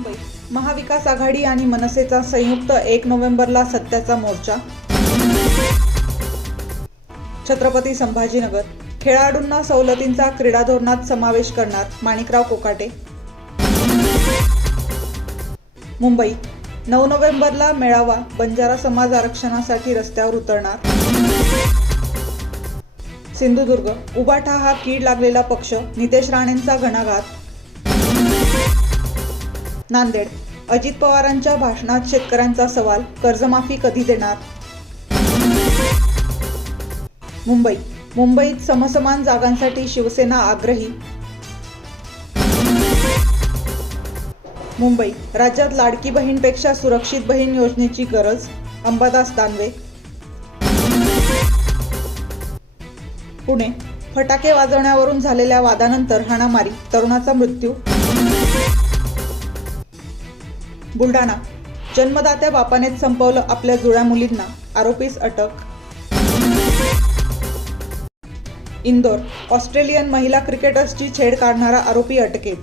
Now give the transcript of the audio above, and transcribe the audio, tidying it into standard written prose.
मुंबई महाविकास आघाडी आणि मनसेचा संयुक्त 1 नोव्हेंबरला सत्याचा मोर्चा. छत्रपती संभाजीनगर खेळाडूंना सवलतींचा क्रीडा धोरणात समावेश करणार माणिकराव कोकाटे. मुंबई 9 नोव्हेंबरला मेळावा बंजारा समाज आरक्षणासाठी रस्त्यावर उतरणार. सिंधुदुर्ग उभाठा हा कीड लागलेला पक्ष नितेश राणेंचा घणाघात. नांदेड अजित पवारांच्या भाषणात शेतकऱ्यांचा सवाल, कर्जमाफी कधी देणार. मुंबईत समसमान जागांसाठी शिवसेना आग्रही. मुंबई राज्यात लाडकी बहीणपेक्षा सुरक्षित बहीण योजनेची गरज, अंबादास दानवे. पुणे फटाके वाजवण्यावरून झालेल्या वादानंतर हाणामारी, तरुणाचा मृत्यू. बुलढाणा जन्मदात्या बापानेच संपवलं आपल्या जुळ्या मुलींना, आरोपीस अटक. इंदोर ऑस्ट्रेलियन महिला क्रिकेटर्सची छेड काढणारा आरोपी अटकेत.